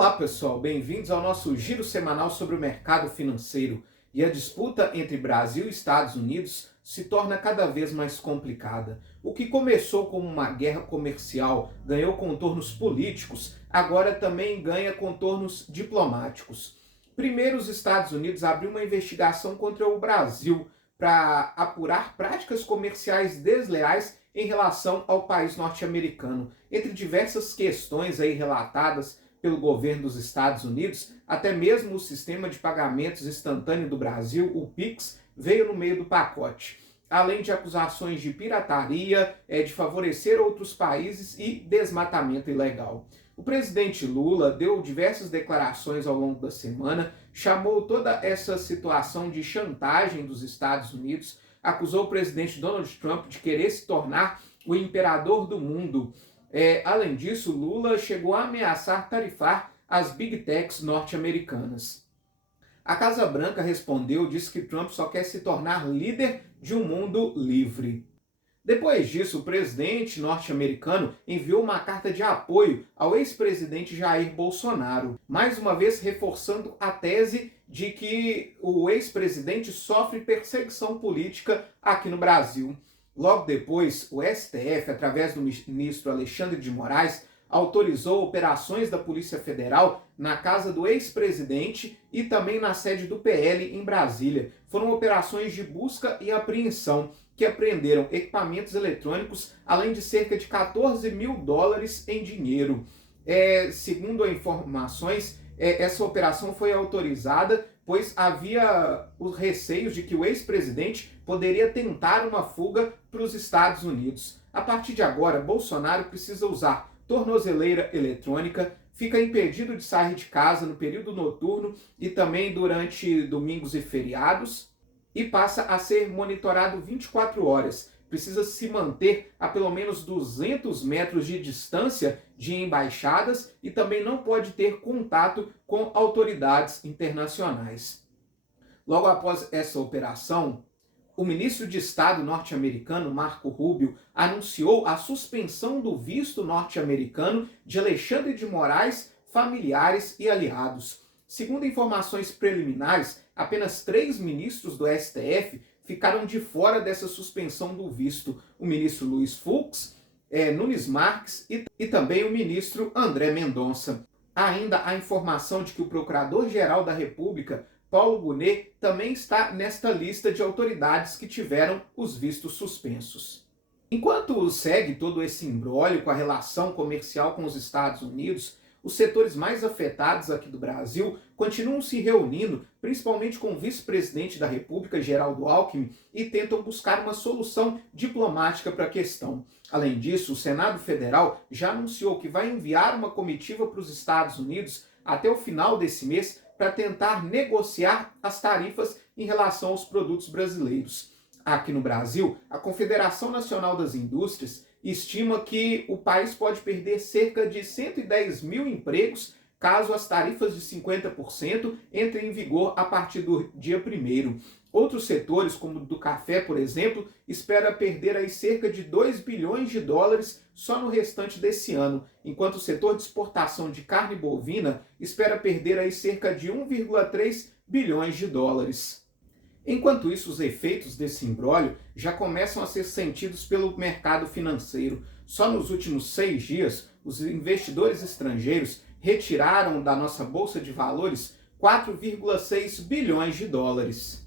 Olá pessoal, bem-vindos ao nosso giro semanal sobre o mercado financeiro. E a disputa entre Brasil e Estados Unidos se torna cada vez mais complicada. O que começou como uma guerra comercial ganhou contornos políticos, agora também ganha contornos diplomáticos. Primeiro, os Estados Unidos abriu uma investigação contra o Brasil para apurar práticas comerciais desleais em relação ao país norte-americano. Entre diversas questões aí relatadas pelo governo dos Estados Unidos, até mesmo o sistema de pagamentos instantâneo do Brasil, o Pix, veio no meio do pacote. Além de acusações de pirataria, de favorecer outros países e desmatamento ilegal. O presidente Lula deu diversas declarações ao longo da semana, chamou toda essa situação de chantagem dos Estados Unidos, acusou o presidente Donald Trump de querer se tornar o imperador do mundo. Além disso, Lula chegou a ameaçar tarifar as Big Techs norte-americanas. A Casa Branca respondeu, disse que Trump só quer se tornar líder de um mundo livre. Depois disso, o presidente norte-americano enviou uma carta de apoio ao ex-presidente Jair Bolsonaro, mais uma vez reforçando a tese de que o ex-presidente sofre perseguição política aqui no Brasil. Logo depois, o STF, através do ministro Alexandre de Moraes, autorizou operações da Polícia Federal na casa do ex-presidente e também na sede do PL em Brasília. Foram operações de busca e apreensão que apreenderam equipamentos eletrônicos, além de cerca de 14 mil dólares em dinheiro. Segundo informações, essa operação foi autorizada pois havia os receios de que o ex-presidente poderia tentar uma fuga para os Estados Unidos. A partir de agora, Bolsonaro precisa usar tornozeleira eletrônica, fica impedido de sair de casa no período noturno e também durante domingos e feriados, e passa a ser monitorado 24 horas. Precisa se manter a pelo menos 200 metros de distância de embaixadas e também não pode ter contato com autoridades internacionais. Logo após essa operação, o ministro de Estado norte-americano, Marco Rubio, anunciou a suspensão do visto norte-americano de Alexandre de Moraes, familiares e aliados. Segundo informações preliminares, apenas 3 ministros do STF ficaram de fora dessa suspensão do visto: o ministro Luiz Fux, Nunes Marques e também o ministro André Mendonça. Há ainda a informação de que o Procurador-Geral da República, Paulo Gonet, também está nesta lista de autoridades que tiveram os vistos suspensos. Enquanto segue todo esse imbróglio com a relação comercial com os Estados Unidos, os setores mais afetados aqui do Brasil continuam se reunindo, principalmente com o vice-presidente da República, Geraldo Alckmin, e tentam buscar uma solução diplomática para a questão. Além disso, o Senado Federal já anunciou que vai enviar uma comitiva para os Estados Unidos até o final desse mês para tentar negociar as tarifas em relação aos produtos brasileiros. Aqui no Brasil, a Confederação Nacional das Indústrias estima que o país pode perder cerca de 110 mil empregos caso as tarifas de 50% entrem em vigor a partir do dia 1º. Outros setores, como o do café, por exemplo, espera perder aí cerca de 2 bilhões de dólares só no restante desse ano, enquanto o setor de exportação de carne bovina espera perder aí cerca de 1,3 bilhões de dólares. Enquanto isso, os efeitos desse imbróglio já começam a ser sentidos pelo mercado financeiro. Só nos últimos 6 dias, os investidores estrangeiros retiraram da nossa Bolsa de Valores 4,6 bilhões de dólares.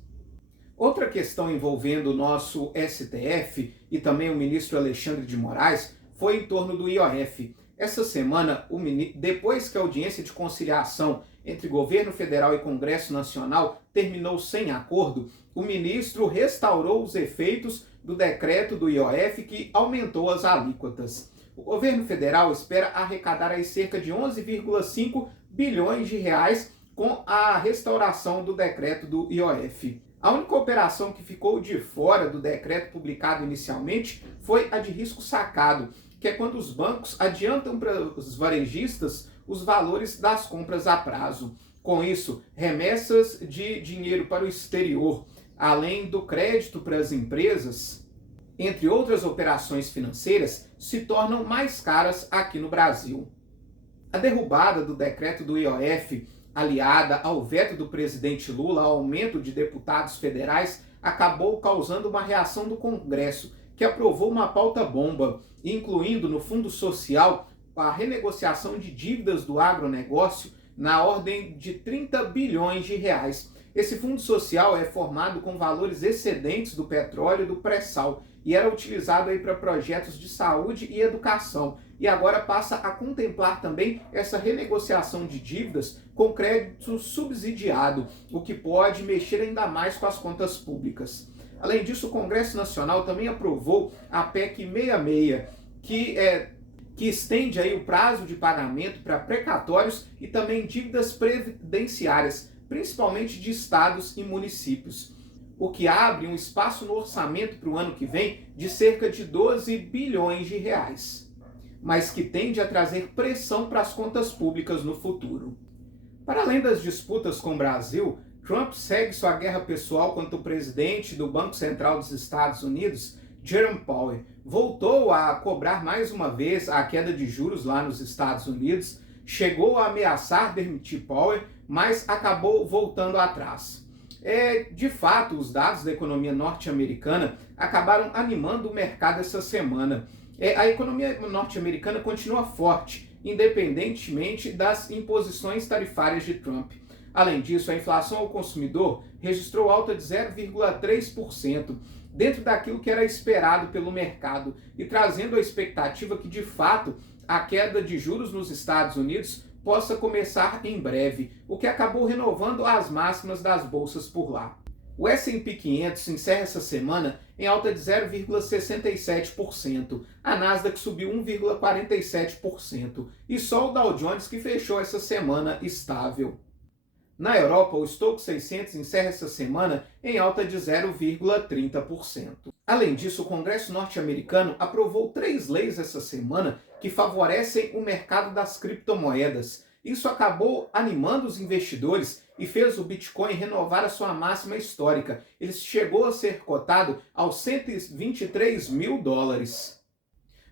Outra questão envolvendo o nosso STF e também o ministro Alexandre de Moraes foi em torno do IOF. Essa semana, depois que a audiência de conciliação entre governo federal e Congresso Nacional terminou sem acordo, o ministro restaurou os efeitos do decreto do IOF que aumentou as alíquotas. O governo federal espera arrecadar aí cerca de 11,5 bilhões de reais com a restauração do decreto do IOF. A única operação que ficou de fora do decreto publicado inicialmente foi a de risco sacado, que é quando os bancos adiantam para os varejistas os valores das compras a prazo. Com isso, remessas de dinheiro para o exterior, além do crédito para as empresas, entre outras operações financeiras, se tornam mais caras aqui no Brasil. A derrubada do decreto do IOF, aliada ao veto do presidente Lula ao aumento de deputados federais, acabou causando uma reação do Congresso, que aprovou uma pauta-bomba, incluindo no Fundo Social a renegociação de dívidas do agronegócio na ordem de 30 bilhões de reais. Esse fundo social é formado com valores excedentes do petróleo e do pré-sal e era utilizado aí para projetos de saúde e educação. E agora passa a contemplar também essa renegociação de dívidas com crédito subsidiado, o que pode mexer ainda mais com as contas públicas. Além disso, o Congresso Nacional também aprovou a PEC 66, que estende aí o prazo de pagamento para precatórios e também dívidas previdenciárias, principalmente de estados e municípios, o que abre um espaço no orçamento para o ano que vem de cerca de 12 bilhões de reais, mas que tende a trazer pressão para as contas públicas no futuro. Para além das disputas com o Brasil, Trump segue sua guerra pessoal contra o presidente do Banco Central dos Estados Unidos, Jerome Powell. Voltou a cobrar mais uma vez a queda de juros lá nos Estados Unidos, chegou a ameaçar demitir Powell, mas acabou voltando atrás. De fato, os dados da economia norte-americana acabaram animando o mercado essa semana. A economia norte-americana continua forte, independentemente das imposições tarifárias de Trump. Além disso, a inflação ao consumidor registrou alta de 0,3%, dentro daquilo que era esperado pelo mercado, e trazendo a expectativa que, de fato, a queda de juros nos Estados Unidos possa começar em breve, o que acabou renovando as máximas das bolsas por lá. O S&P 500 encerra essa semana em alta de 0,67%, a Nasdaq subiu 1,47% e só o Dow Jones que fechou essa semana estável. Na Europa, o Stoxx 600 encerra essa semana em alta de 0,30%. Além disso, o Congresso norte-americano aprovou 3 leis essa semana que favorecem o mercado das criptomoedas. Isso acabou animando os investidores e fez o Bitcoin renovar a sua máxima histórica. Ele chegou a ser cotado aos $123 mil.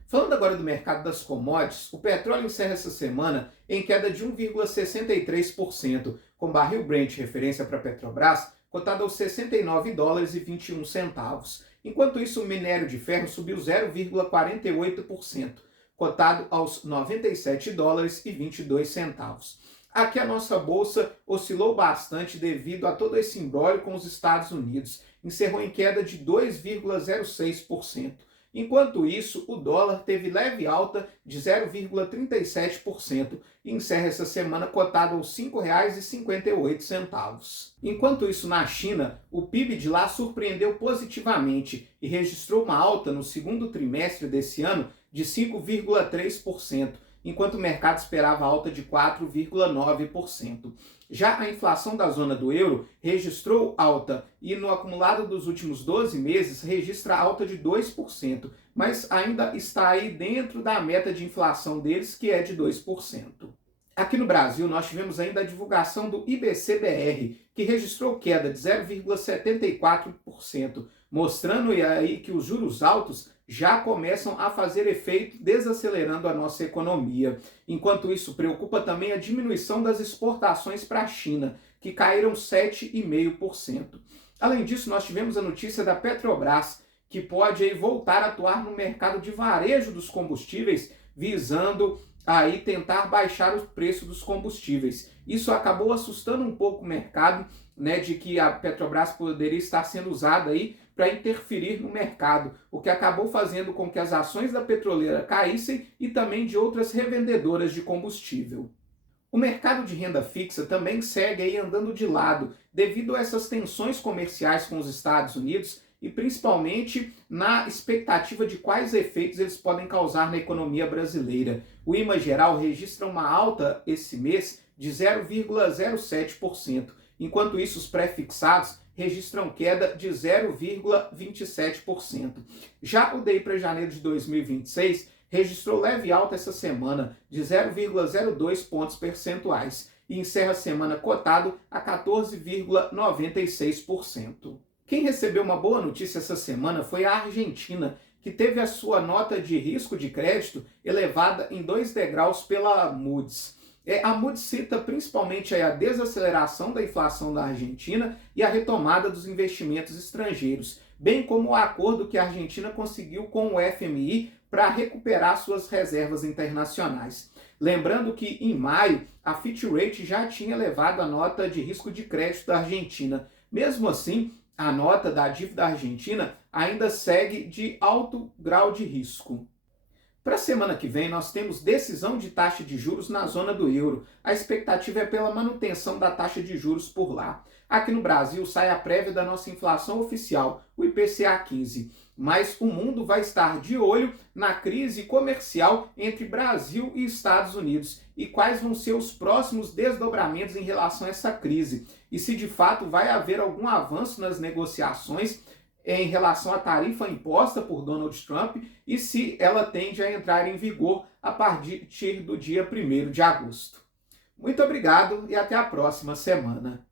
Falando agora do mercado das commodities, o petróleo encerra essa semana em queda de 1,63%, com o barril Brent, referência para a Petrobras, cotado aos $69,21. Enquanto isso, o minério de ferro subiu 0,48%, cotado aos $97,22. Aqui a nossa bolsa oscilou bastante devido a todo esse imbróglio com os Estados Unidos, encerrou em queda de 2,06%. Enquanto isso, o dólar teve leve alta de 0,37% e encerra essa semana cotado aos R$ 5,58. Enquanto isso, na China, o PIB de lá surpreendeu positivamente e registrou uma alta no segundo trimestre desse ano de 5,3%, enquanto o mercado esperava alta de 4,9%. Já a inflação da zona do euro registrou alta e no acumulado dos últimos 12 meses registra alta de 2%, mas ainda está aí dentro da meta de inflação deles, que é de 2%. Aqui no Brasil, nós tivemos ainda a divulgação do IBC-BR, que registrou queda de 0,74%, mostrando aí que os juros altos já começam a fazer efeito, desacelerando a nossa economia. Enquanto isso, preocupa também a diminuição das exportações para a China, que caíram 7,5%. Além disso, nós tivemos a notícia da Petrobras, que pode aí voltar a atuar no mercado de varejo dos combustíveis, visando aí tentar baixar o preço dos combustíveis. Isso acabou assustando um pouco o mercado, de que a Petrobras poderia estar sendo usada aí para interferir no mercado, o que acabou fazendo com que as ações da petroleira caíssem e também de outras revendedoras de combustível. O mercado de renda fixa também segue aí andando de lado, devido a essas tensões comerciais com os Estados Unidos e principalmente na expectativa de quais efeitos eles podem causar na economia brasileira. O IMA geral registra uma alta esse mês de 0,07%, enquanto isso os pré-fixados registram queda de 0,27%. Já o DI para janeiro de 2026 registrou leve alta essa semana de 0,02 pontos percentuais e encerra a semana cotado a 14,96%. Quem recebeu uma boa notícia essa semana foi a Argentina, que teve a sua nota de risco de crédito elevada em 2 degraus pela Moody's. A Moody's cita principalmente a desaceleração da inflação da Argentina e a retomada dos investimentos estrangeiros, bem como o acordo que a Argentina conseguiu com o FMI para recuperar suas reservas internacionais. Lembrando que, em maio, a Fitch Ratings já tinha elevado a nota de risco de crédito da Argentina. Mesmo assim, a nota da dívida argentina ainda segue de alto grau de risco. Para a semana que vem, nós temos decisão de taxa de juros na zona do euro. A expectativa é pela manutenção da taxa de juros por lá. Aqui no Brasil sai a prévia da nossa inflação oficial, o IPCA 15. Mas o mundo vai estar de olho na crise comercial entre Brasil e Estados Unidos e quais vão ser os próximos desdobramentos em relação a essa crise. E se de fato vai haver algum avanço nas negociações em relação à tarifa imposta por Donald Trump e se ela tende a entrar em vigor a partir do dia 1º de agosto. Muito obrigado e até a próxima semana.